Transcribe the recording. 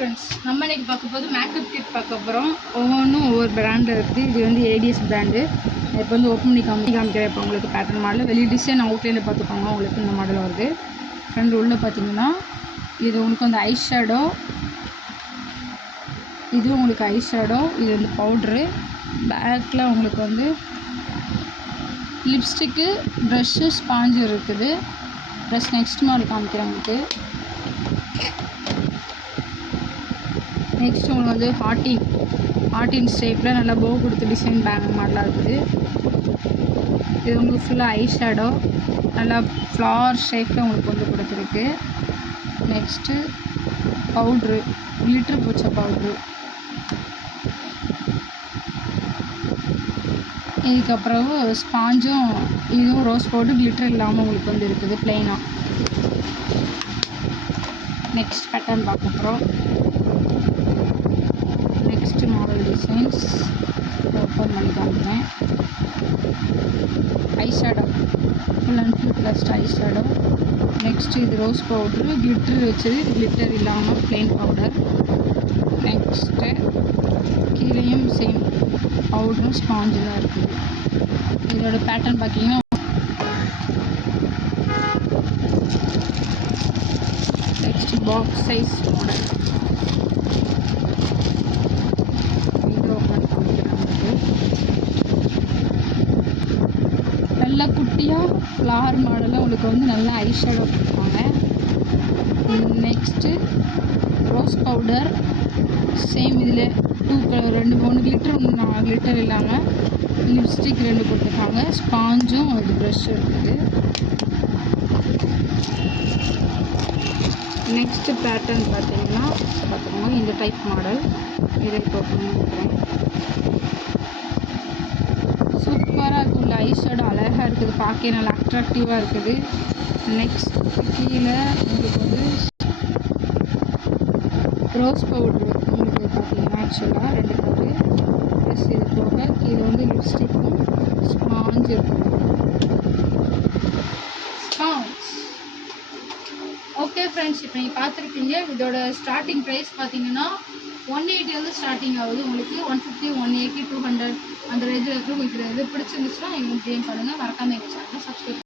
Friends, நம்ம இன்றைக்கி பார்க்க போது மேக்கப் கிட் பார்க்க போகிறோம். ஒவ்வொன்றும் ஒவ்வொரு பிராண்டு இருக்குது. இது வந்து ஏடிஎஸ் பிராண்டு. இப்போ வந்து ஓப்பன் பண்ணி காமிக்கிறேன். இப்போ உங்களுக்கு பேட்டர்ன் மாடல் வெளியே டிசைன் அவுட்லைனில் பார்த்துக்கோங்க. உங்களுக்கு இந்த மாடல் வருது. ஃப்ரெண்ட் உள்ளே பார்த்தீங்கன்னா இது உங்களுக்கு வந்து ஐ ஷேடோ, இது உங்களுக்கு ஐ ஷேடோ, இது வந்து பவுட்ரு. பேக்கில் உங்களுக்கு வந்து லிப்ஸ்டிக்கு, ப்ரஷ்ஷு, ஸ்பாஞ்சு இருக்குது. ப்ளஸ் நெக்ஸ்ட் மாடல் காமிக்கிறேன் உங்களுக்கு. நெக்ஸ்ட் உங்களுக்கு வந்து ஹார்டின் ஷேப்பில் நல்லா போ கொடுத்து டிசைன் பேங்க் மாடலாக இருக்குது. இது உங்களுக்கு ஃபுல்லாக ஐ ஷேடோ, நல்லா ஃப்ளவர் ஷேப்பில் உங்களுக்கு வந்து கொடுத்துருக்கு. நெக்ஸ்ட்டு பவுட்ரு, கிளிட்ரு பூச்ச பவுட்ரு. இதுக்கப்புறம் ஸ்பாஞ்சும் இதுவும் ரோஸ் பவுட்ரு கிளிட்டர் இல்லாமல் உங்களுக்கு வந்து இருக்குது ப்ளைனாக. நெக்ஸ்ட் பேட்டர்ன் பார்க்க போகிறோம். நெக்ஸ்ட் மாடல் டிசைன்ஸ் ஓப்பன் பண்ணி காமிக்கிறேன். Eye shadow full and full plus eye shadow. Next இது ரோஸ் பவுட்ரு, கிளிட்ரு வச்சது, இது கிளிட்டர் இல்லாமல் ப்ளைன் பவுடர். நெக்ஸ்ட்டு கீழேயும் சேம் பவுடரும் ஸ்பாஞ்சு தான் இருக்குது. இதோட பேட்டர்ன் பார்த்தீங்கன்னா நெக்ஸ்ட் பாக்ஸ் சைஸ் மாடல். நல்லா குட்டியாக ஃப்ளவர் மாடலில் உங்களுக்கு வந்து நல்லா ஐ ஷேடோ கொடுப்பாங்க. நெக்ஸ்ட்டு ரோஸ் பவுடர் சேம் இதில் 2 கலர், 1 கிளிட்டர் 1 கிளிட்டர் இல்லாமல் லிப்ஸ்டிக் 2 கொடுத்துருக்காங்க. ஸ்பாஞ்சும் அது ப்ரஷ் இருக்குது. நெக்ஸ்ட்டு பேட்டர்ன் பார்த்தீங்கன்னா பார்த்துக்கோங்க, இந்த டைப் மாடல். இதை இப்போ பண்ணிக்கிறேன். சூப்பராக இருக்குல்ல, ஐ ஷேடோ அழகாக இருக்குது, பார்க்க நல்லா அட்ராக்டிவாக இருக்குது. நெக்ஸ்ட் கீழே உங்களுக்கு வந்து ரோஸ் பவுட்ரு உங்களுக்கு பார்த்தீங்கன்னா ஆக்சுவலாக 2 கலரு ப்ளஸ் இது போக கீழே வந்து லிப்ஸ்டிக்கும் ஸ்பாஞ்ச் இருக்குது. ஓகே ஃப்ரெண்ட்ஸ், இப்போ நீங்கள் பார்த்துருக்கீங்க. இதோட ஸ்டார்டிங் ப்ரைஸ் பார்த்தீங்கன்னா 180 வந்து ஸ்டார்டிங் ஆகுது. உங்களுக்கு 150, 180, 200 அந்த ரேஞ்சில் இருக்குது. உங்களுக்கு இது பிடிச்சிருந்துச்சுன்னா எங்களுக்கு ஜெயின் பண்ணுங்கள். மறக்காமல் எங்கள் சேனலை சப்ஸ்கிரைப்